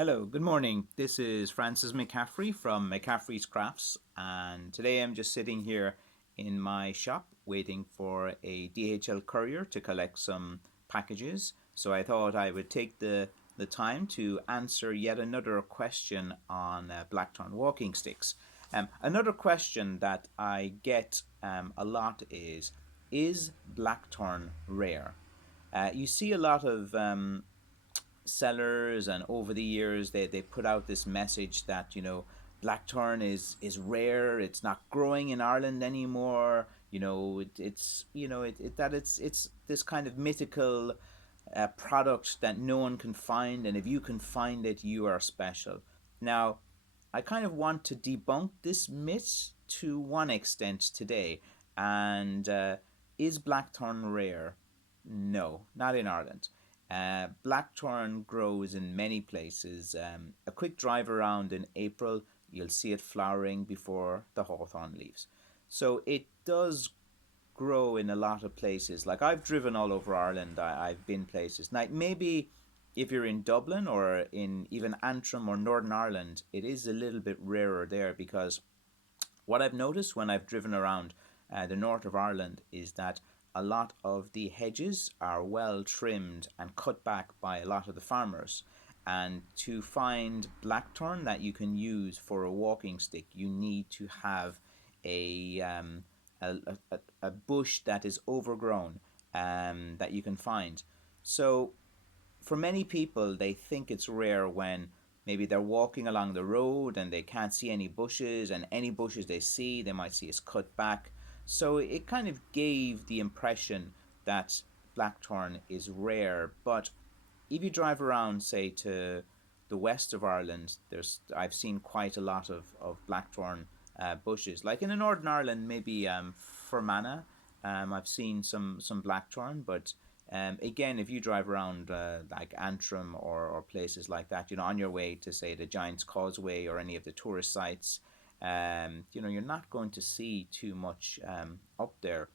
Hello, good morning. This is Francis McCaffrey from McCaffrey's Crafts, and today I'm just sitting here in my shop waiting for a DHL courier to collect some packages. So I thought I would take the time to answer yet another question on blackthorn walking sticks. Another question that I get a lot is blackthorn rare? You see a lot of sellers, and over the years they put out this message that blackthorn is rare, it's not growing in Ireland anymore. It's this kind of mythical product that no one can find, and if you can find it, you are special. Now, I kind of want to debunk this myth to one extent today. And is blackthorn rare? No, not in Ireland. Blackthorn grows in many places. A quick drive around in April, you'll see it flowering before the hawthorn leaves. So it does grow in a lot of places. Like, I've driven all over Ireland. I've been places. Now, maybe if you're in Dublin or in even Antrim or Northern Ireland, it is a little bit rarer there, because what I've noticed when I've driven around the north of Ireland is that a lot of the hedges are well trimmed and cut back by a lot of the farmers. And to find blackthorn that you can use for a walking stick, you need to have a a bush that is overgrown, that you can find. So for many people, they think it's rare when maybe they're walking along the road and they can't see any bushes, and any bushes they see, they might see is cut back. So it kind of gave the impression that blackthorn is rare. But if you drive around, say, to the west of Ireland, there's I've seen quite a lot of blackthorn bushes. Like in the Northern Ireland, maybe Fermanagh, I've seen some blackthorn. But again, if you drive around like Antrim or places like that, on your way to, say, the Giant's Causeway or any of the tourist sites, you're not going to see too much up there.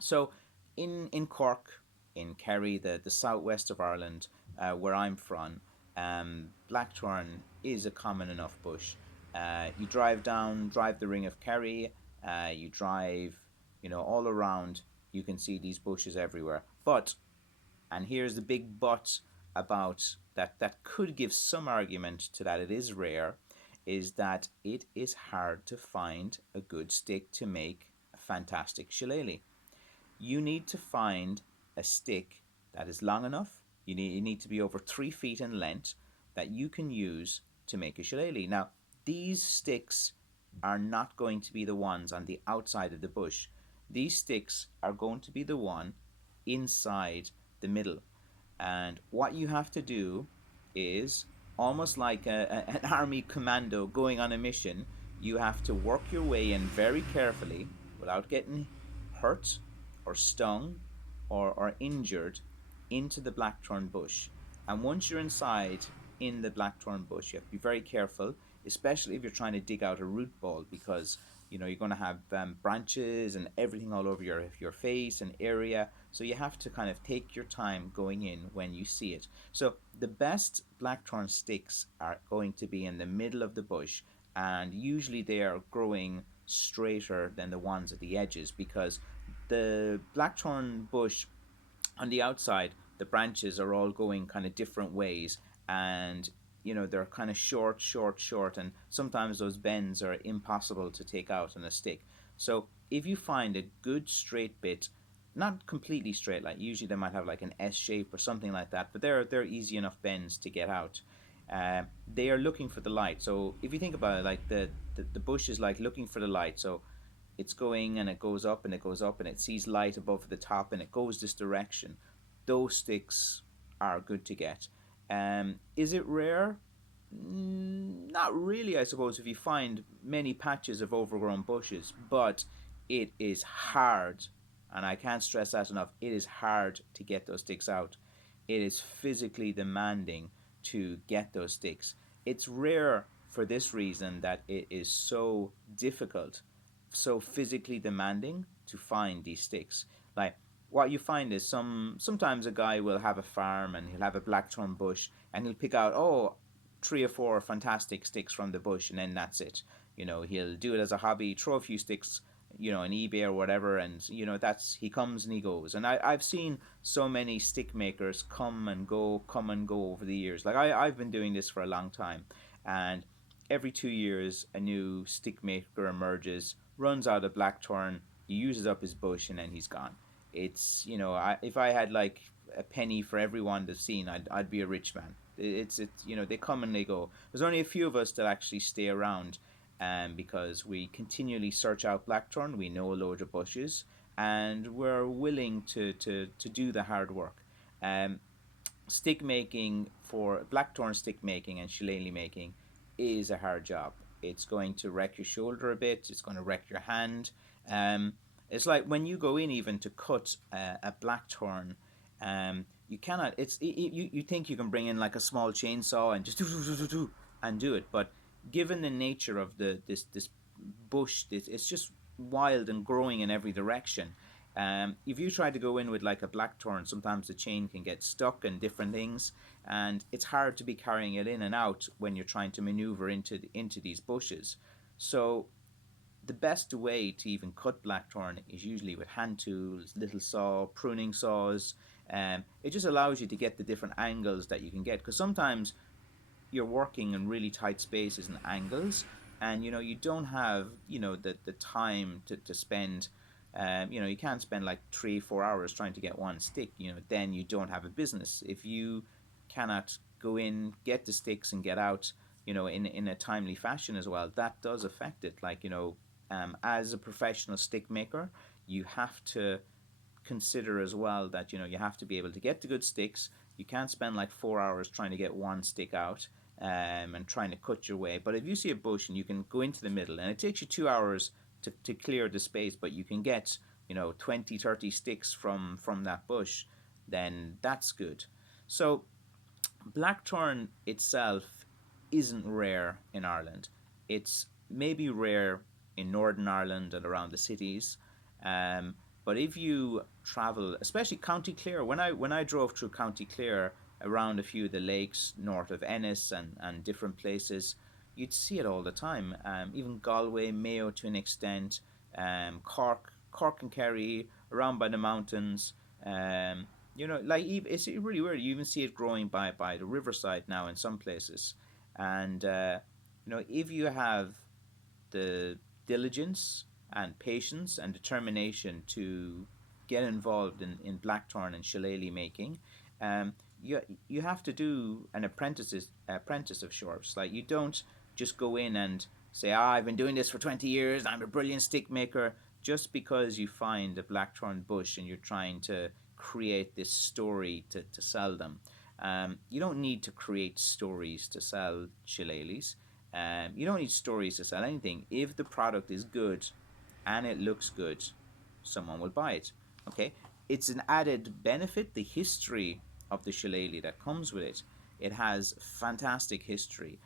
So in Cork, in Kerry, the southwest of Ireland, where I'm from, blackthorn is a common enough bush. You drive the ring of Kerry, you drive, all around. You can see these bushes everywhere. But, and here's the big but about that could give some argument to that it is rare, is that it is hard to find a good stick to make a fantastic shillelagh. You need to find a stick that is long enough. You need to be over 3 feet in length, that you can use to make a shillelagh. Now, these sticks are not going to be the ones on the outside of the bush. These sticks are going to be the one inside the middle. And what you have to do is almost like an army commando going on a mission. You have to work your way in very carefully without getting hurt or stung or injured into the blackthorn bush. And once you're inside in the blackthorn bush, you have to be very careful, especially if you're trying to dig out a root ball, because you're going to have branches and everything all over your face and area. So you have to kind of take your time going in when you see it. So the best blackthorn sticks are going to be in the middle of the bush, and usually they are growing straighter than the ones at the edges, because the blackthorn bush on the outside, the branches are all going kind of different ways, and they're kind of short, short, short, and sometimes those bends are impossible to take out on a stick. So if you find a good straight bit, not completely straight, like usually they might have like an S shape or something like that, but they're easy enough bends to get out. They are looking for the light. So if you think about it, like the bush is like looking for the light. So it's going and it goes up and it goes up and it sees light above the top and it goes this direction. Those sticks are good to get. Is it rare? Not really, I suppose, if you find many patches of overgrown bushes, but it is hard, and I can't stress that enough. It is hard to get those sticks out. It is physically demanding to get those sticks. It's rare for this reason, that it is so difficult, so physically demanding to find these sticks. Like, what you find is sometimes a guy will have a farm and he'll have a blackthorn bush and he'll pick out, oh, three or four fantastic sticks from the bush, and then that's it. He'll do it as a hobby, throw a few sticks, on eBay or whatever, and that's he comes and he goes. And I've seen so many stick makers come and go over the years. Like I've been doing this for a long time, and every 2 years a new stick maker emerges, runs out of blackthorn, he uses up his bush, and then he's gone. It's if I had like a penny for everyone that's seen, I'd be a rich man. It's they come and they go. There's only a few of us that actually stay around, because we continually search out blackthorn. We know a load of bushes, and we're willing to do the hard work. Um, Stick making, for blackthorn stick making and shillelagh making, is a hard job. It's going to wreck your shoulder a bit. It's going to wreck your hand. Um, it's like when you go in even to cut a blackthorn, you cannot. You think you can bring in like a small chainsaw and just do and do it, but given the nature of this bush, it's just wild and growing in every direction. If you try to go in with like a blackthorn, sometimes the chain can get stuck and different things, and it's hard to be carrying it in and out when you're trying to maneuver into these bushes. So the best way to even cut blackthorn is usually with hand tools, little saw, pruning saws. It just allows you to get the different angles that you can get, because sometimes you're working in really tight spaces and angles, and you don't have the time to spend. You can't spend like 3 4 hours trying to get one stick. Then you don't have a business if you cannot go in, get the sticks, and get out in a timely fashion as well. That does affect it. Like as a professional stick maker, you have to consider as well that you have to be able to get the good sticks. You can't spend like 4 hours trying to get one stick out, and trying to cut your way. But if you see a bush and you can go into the middle, and it takes you 2 hours to clear the space, but you can get 20 30 sticks from that bush, then that's good. So blackthorn itself isn't rare in Ireland. It's maybe rare in Northern Ireland and around the cities. Um, but if you travel, especially County Clare, when I drove through County Clare around a few of the lakes north of Ennis and different places, you'd see it all the time. Even Galway, Mayo to an extent, Cork and Kerry, around by the mountains. Like it's really weird. You even see it growing by the riverside now in some places, and if you have the diligence and patience and determination to get involved in blackthorn and shillelagh making, um, you have to do an apprentice of sorts. Like you don't just go in and say, I've been doing this for 20 years, I'm a brilliant stick maker, just because you find a blackthorn bush and you're trying to create this story to sell them. You don't need to create stories to sell shillelaghs. You don't need stories to sell anything. If the product is good and it looks good, someone will buy it. Okay, it's an added benefit. The history of the shillelagh that comes with it. It has fantastic history,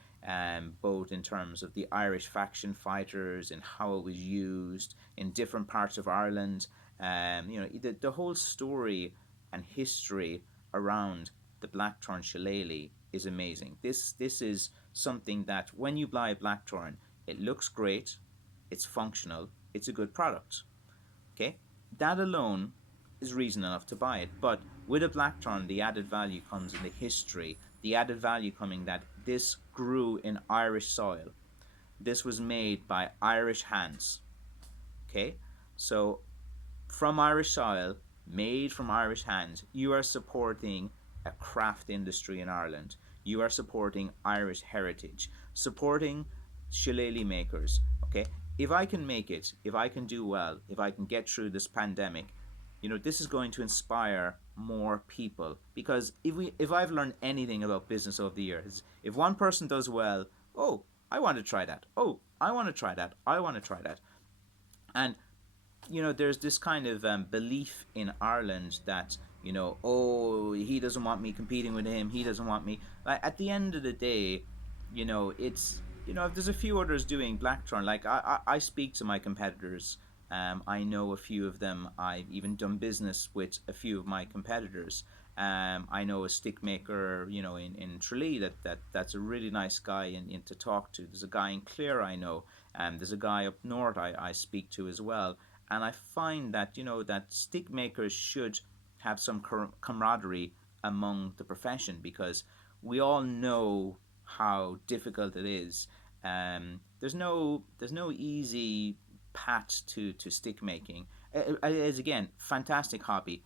both in terms of the Irish faction fighters and how it was used in different parts of Ireland. The whole story and history around the blackthorn shillelagh is amazing. This is something that when you buy blackthorn, it looks great, it's functional, it's a good product. Okay, that alone is reason enough to buy it. But with a blackthorn, the added value comes in the history. The added value coming that this grew in Irish soil. This was made by Irish hands. Okay, so from Irish soil, made from Irish hands, you are supporting a craft industry in Ireland. You are supporting Irish heritage, supporting shillelagh makers. Okay, if I can make it, if I can do well, if I can get through this pandemic, this is going to inspire more people. Because if I've learned anything about business over the years, if one person does well, oh, I want to try that. Oh, I want to try that. I want to try that. And there's this kind of belief in Ireland that oh, he doesn't want me competing with him. He doesn't want me. Like at the end of the day, it's if there's a few others doing blackthorn, like I speak to my competitors. I know a few of them. I've even done business with a few of my competitors, I know a stick maker, in Tralee that's a really nice guy in to talk to. There's a guy in Clare I know, and there's a guy up north I speak to as well. And I find that that stick makers should have some camaraderie among the profession, because we all know how difficult it is. There's no easy path to stick making. It is, again, fantastic hobby.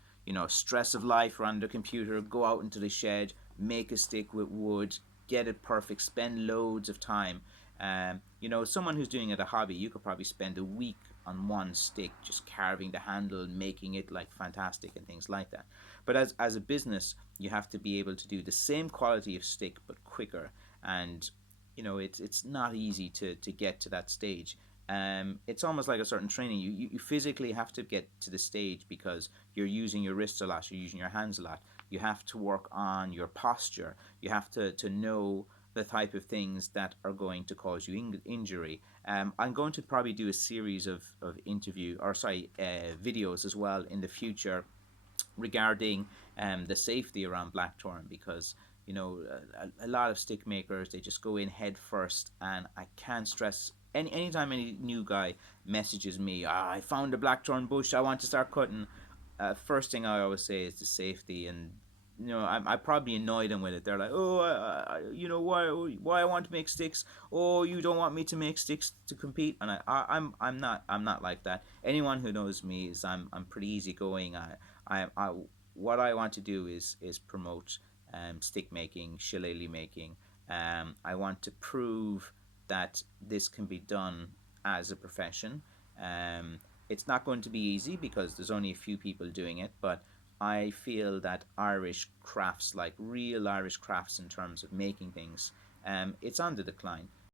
Stress of life, run the computer, go out into the shed, make a stick with wood, get it perfect, spend loads of time. Someone who's doing it a hobby, you could probably spend a week on one stick, just carving the handle, making it like fantastic and things like that. But as a business, you have to be able to do the same quality of stick but quicker, and it's not easy to get to that stage. It's almost like a certain training. You physically have to get to the stage because you're using your wrists a lot, you're using your hands a lot. You have to work on your posture. You have to know the type of things that are going to cause you injury. I'm going to probably do a series of videos as well in the future regarding the safety around blackthorn, because a lot of stick makers, they just go in head first, and I can't stress anytime any new guy messages me, I found a blackthorn bush, I want to start cutting. First thing I always say is the safety, and I probably annoy them with it. They're like, oh, why I want to make sticks? Oh, you don't want me to make sticks to compete? And I'm not like that. Anyone who knows me is I'm pretty easygoing. I what I want to do is promote stick making, shillelagh making. I want to prove that this can be done as a profession. It's not going to be easy because there's only a few people doing it, but I feel that Irish crafts, like real Irish crafts in terms of making things, it's on the decline.